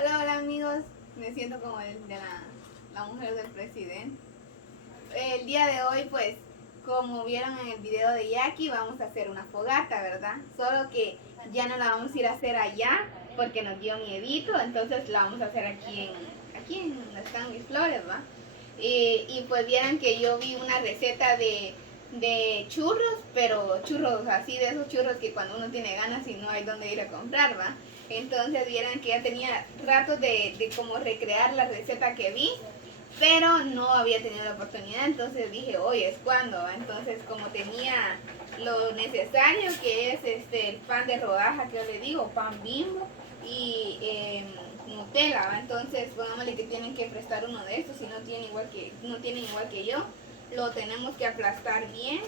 Hola, hola amigos, me siento como el de la mujer del presidente. El día de hoy, pues, como vieron en el video de Jackie, vamos a hacer una fogata, ¿verdad? Solo que ya no la vamos a ir a hacer allá porque nos dio miedito, entonces la vamos a hacer aquí en donde están mis flores, ¿va? Y pues vieron que yo vi una receta de churros, pero churros así, de esos churros que cuando uno tiene ganas y no hay dónde ir a comprar, ¿va? Entonces vieron que ya tenía ratos de como recrear la receta que vi, pero no había tenido la oportunidad, entonces dije, hoy es cuando, ¿va? Entonces como tenía lo necesario, que es el pan de rodaja, que yo le digo, pan Bimbo, y Nutella, ¿va? Entonces pongámosle que tienen que prestar uno de estos, si no tienen igual que yo, lo tenemos que aplastar bien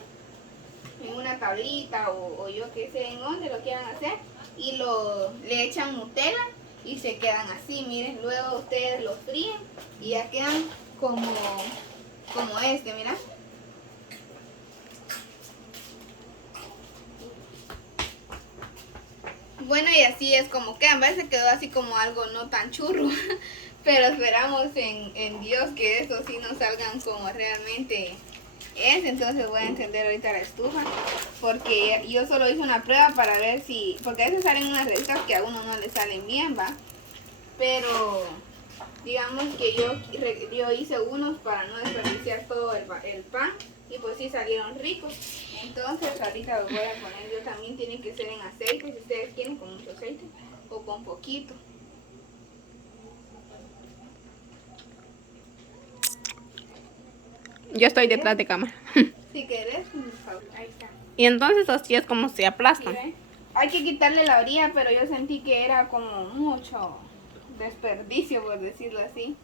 en una tablita o yo que sé en donde lo quieran hacer, y le echan Nutella y se quedan así, miren. Luego ustedes los fríen y ya quedan como mira. Bueno, y así es como quedan. A veces quedó así como algo no tan churro, pero esperamos en Dios que eso sí nos salgan como realmente es. Entonces voy a encender ahorita la estufa, porque yo solo hice una prueba para ver si, porque a veces salen unas recetas que a uno no le salen bien, va, pero digamos que yo hice unos para no desperdiciar todo el pan, y pues sí salieron ricos. Entonces ahorita los voy a poner. Yo también, tienen que ser en aceite, si ustedes quieren con mucho aceite o con poquito. Yo estoy detrás de cámara. Si querés, ahí está. Y entonces así es como se aplastan. ¿Sí, hay que quitarle la orilla, pero yo sentí que era como mucho desperdicio, por decirlo así.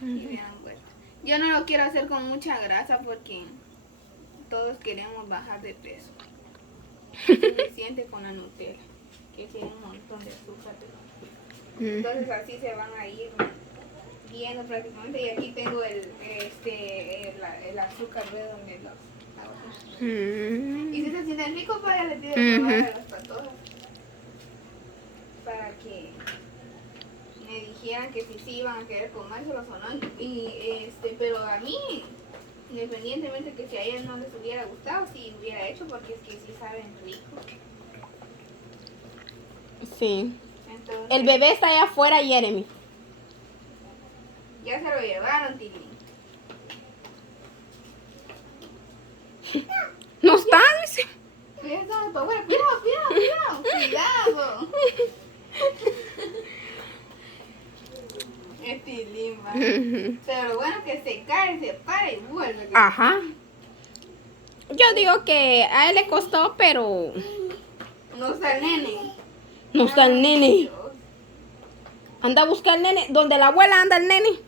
Y vean, pues, yo no lo quiero hacer con mucha grasa porque todos queremos bajar de peso. Suficiente con la Nutella, que tiene un montón de azúcar. Entonces así se van a ir viendo prácticamente. Y aquí tengo el azúcar redondo de los. Y si se sienten ricos, para les pido probar a los patojos, para que me dijeran que si sí iban a querer comérselos o no. Pero a mí, independientemente que si a ellos no les hubiera gustado, sí hubiera hecho, porque es que sí saben rico. Sí. Entonces, El bebé está allá afuera, Jeremy. Ya se lo llevaron, Tilly. No está, dice. Cuidado. Es Tilima. Pero lo bueno que se cae, se para y vuelve. Ajá. Yo digo que a él le costó, pero No está el nene. no está el nene. Dios. Anda a buscar el nene. Donde la abuela anda el nene.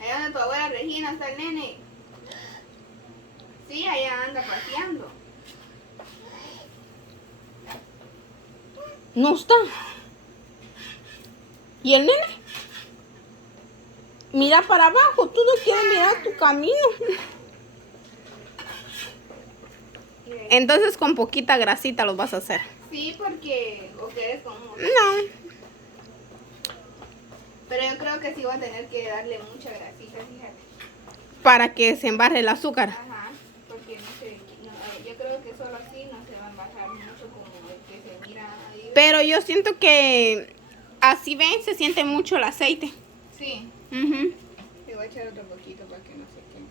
Allá donde tu abuela Regina está el nene. Sí, allá anda paseando. No está. ¿Y el nene? Mira para abajo. Tú no quieres mirar tu camino. Entonces con poquita grasita los vas a hacer. Sí, porque ustedes como... No. Pero yo creo que sí voy a tener que darle mucha grasita, fíjate. Para que se embarre el azúcar. Ajá, porque yo creo que solo así no se va a embarrar mucho como el que se mira ahí. Pero yo siento que así ven, se siente mucho el aceite. Sí. Uh-huh. Le voy a echar otro poquito para que no se queme.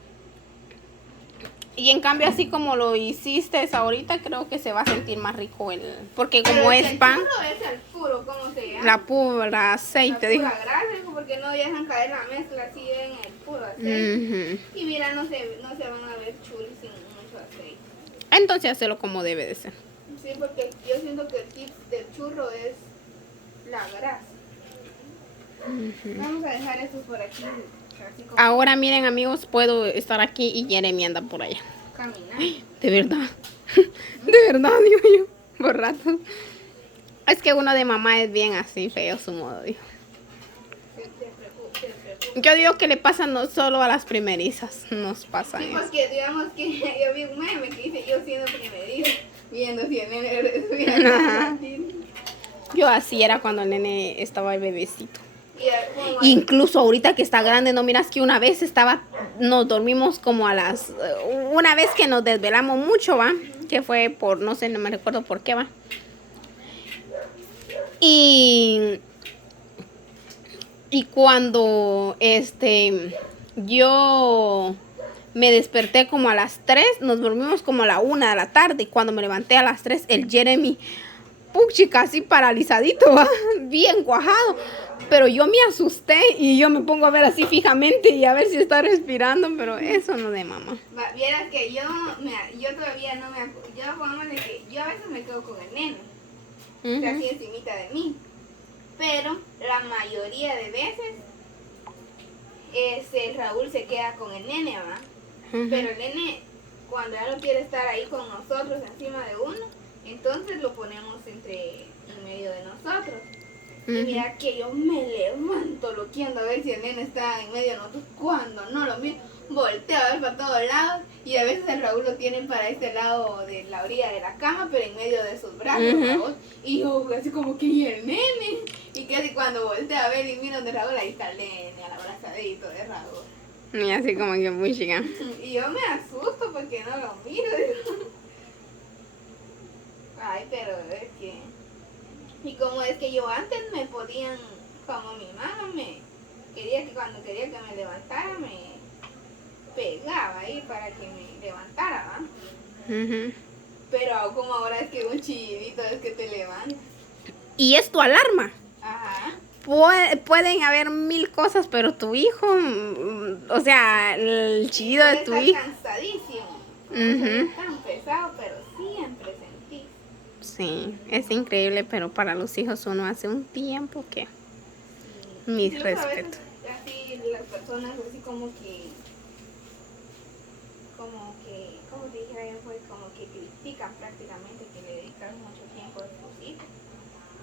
Y en cambio así como lo hiciste ahorita, creo que se va a sentir más rico porque como pero es pan, el puro es el puro, ¿cómo se llama? la pura aceite, la digo. pura grasa, porque no dejan caer la mezcla, así ven el puro aceite. Y mira, no se van a ver chulis sin mucho aceite. Entonces hacelo como debe de ser. Sí, porque yo siento que el tip del churro es la grasa. Vamos a dejar eso por aquí. Así como Ahora miren amigos, puedo estar aquí y Jeremy anda por allá. caminar. De verdad. De verdad, digo yo. Por rato. Es que uno de mamá es bien así, feo su modo, digo. Yo digo que le pasa no solo a las primerizas, nos pasa Sí, eso. porque digamos que yo vi un meme que dice yo siendo primeriza, viendo si el nene Yo así era cuando el nene estaba el bebecito. Incluso ahorita que está grande, no miras que una vez nos dormimos como una vez que nos desvelamos mucho, ¿va? Que fue por, no sé, no me recuerdo por qué, ¿va? Y cuando yo me desperté como a las 3, nos dormimos como a la 1 de la tarde. Y cuando me levanté a las 3, el Jeremy, puchi, casi paralizadito, ¿va? Bien cuajado. Pero yo me asusté y yo me pongo a ver así fijamente y a ver si está respirando, pero eso no de mamá. Vieras que yo todavía no me acuerdo. Yo a veces me quedo con el nene, así encimita de mí. Pero la mayoría de veces el Raúl se queda con el nene, ¿va? Pero el nene, cuando ya no quiere estar ahí con nosotros encima de uno, entonces lo ponemos en medio de nosotros. Y mira que yo me levanto loqueando a ver si el nene está en medio de nosotros. Cuando no lo miro, volteo a ver para todos lados. Y a veces el Raúl lo tienen para este lado de la orilla de la cama, pero en medio de sus brazos, Raúl. Y yo así como que, ¿y el nene? Y casi cuando volteo a ver y miro donde Raúl, ahí está el nene, al abrazadito de Raúl. Y así como que muy chica. Y yo me asusto porque no lo miro. Ay, pero es que... Y como es que yo antes me podían, como mi mamá quería que cuando quería que me levantara, me pegaba ahí para que me levantara, ¿va? Pero como ahora es que un chillidito es que te levanta. Y es tu alarma. Ajá. Pueden haber 1000 cosas, pero tu hijo, o sea, el chillido de tu hijo. Cansadísimo. No es tan pesado, pero siempre sentí. Sí, es increíble, pero para los hijos uno hace un tiempo que... Sí. Mis Incluso respetos. A veces, así las personas así como te dijera yo, pues como que critican prácticamente que le dedican mucho tiempo a sus hijos.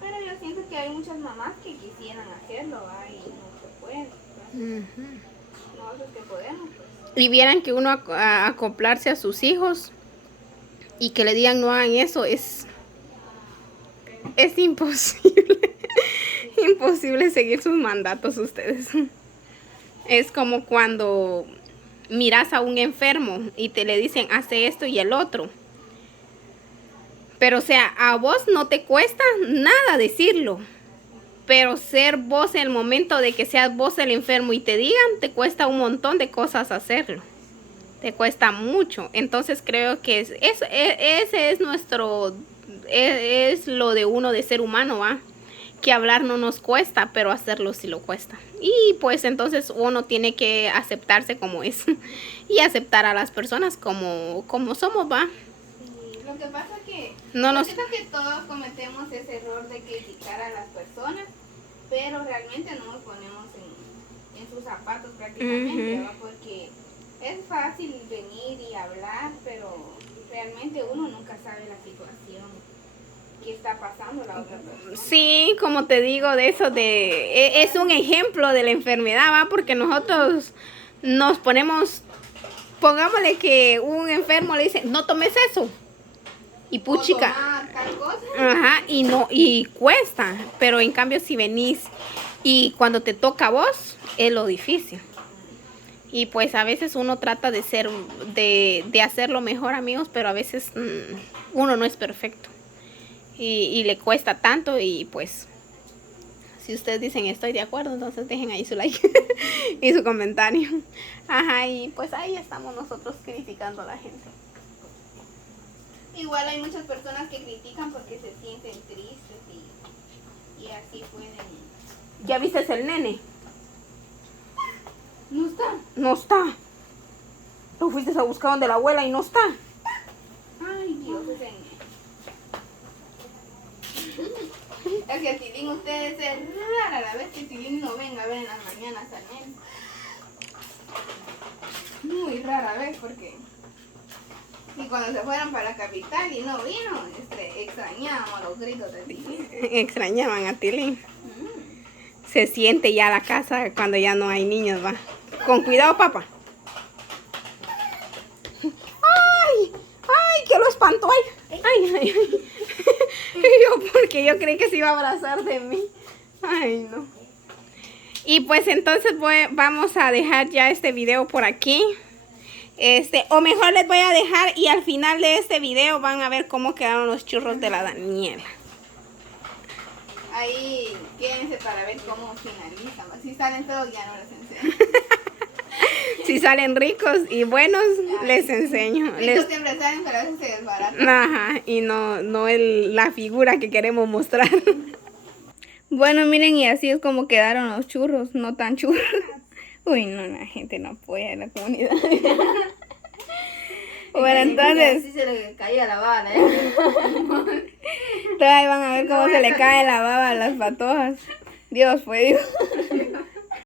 Pero yo siento que hay muchas mamás que quisieran hacerlo, ¿va? Y no se puede. Nosotros que podemos, pues. Y vieran que uno acoplarse a sus hijos y que le digan no hagan eso es imposible. Imposible seguir sus mandatos ustedes. Es como cuando miras a un enfermo y te le dicen hace esto y el otro. Pero o sea, a vos no te cuesta nada decirlo. Pero ser vos en el momento de que seas vos el enfermo y te digan, te cuesta un montón de cosas hacerlo. Te cuesta mucho. Entonces creo que ese es es lo de uno de ser humano, ¿va? Que hablar no nos cuesta, pero hacerlo sí lo cuesta. Y pues entonces uno tiene que aceptarse como es. Y aceptar a las personas como somos, ¿va? Sí, lo que pasa es que yo siento que todos cometemos ese error de criticar a las personas, pero realmente no nos ponemos en sus zapatos prácticamente, ¿va? Porque es fácil venir y hablar, pero realmente uno nunca sabe la situación que está pasando la otra persona. Sí, como te digo, de eso es un ejemplo de la enfermedad, ¿va? Porque nosotros nos ponemos, pongámosle que un enfermo le dice, no tomes eso. Y puchica. Tal cosa. Ajá, y cuesta, pero en cambio si venís y cuando te toca a vos, es lo difícil. Y pues a veces uno trata de hacerlo mejor, amigos, pero a veces uno no es perfecto. Y le cuesta tanto y pues si ustedes dicen estoy de acuerdo, entonces dejen ahí su like y su comentario. Ajá, y pues ahí estamos nosotros criticando a la gente. Igual hay muchas personas que critican porque se sienten tristes y así pueden. ¿Ya viste el nene? No está. No está. Lo fuiste a buscar donde la abuela y no está. Ay, Dios, es que Tilín, ustedes es rara la vez que Tilín no venga a ver en las mañanas al nene. Muy rara vez porque... Y cuando se fueron para la capital y no vino, extrañábamos los gritos de Tilín. Extrañaban a Tilín. Se siente ya la casa cuando ya no hay niños, va. Con cuidado, papá. ¡Ay! ¡Ay! Que lo espantó. ¡Ay! ¡Ay! ¡Ay! Ay. Porque yo creí que se iba a abrazar de mí. Ay, no. Y pues entonces vamos a dejar ya este video por aquí. O mejor les voy a dejar y al final de este video van a ver cómo quedaron los churros de la Daniela. Ahí quédense para ver cómo finalizan. Si salen todos ya no les enseño. Si salen ricos y buenos, les enseño. Ricos siempre salen, pero a veces se desbaratan. Ajá, y no la figura que queremos mostrar. Bueno, miren, y así es como quedaron los churros, no tan churros. Uy, no, la gente no apoya en la comunidad. Bueno, entonces... Así se le caía la bala, Todavía van a ver cómo se le cae la baba a las patojas. Dios fue Dios.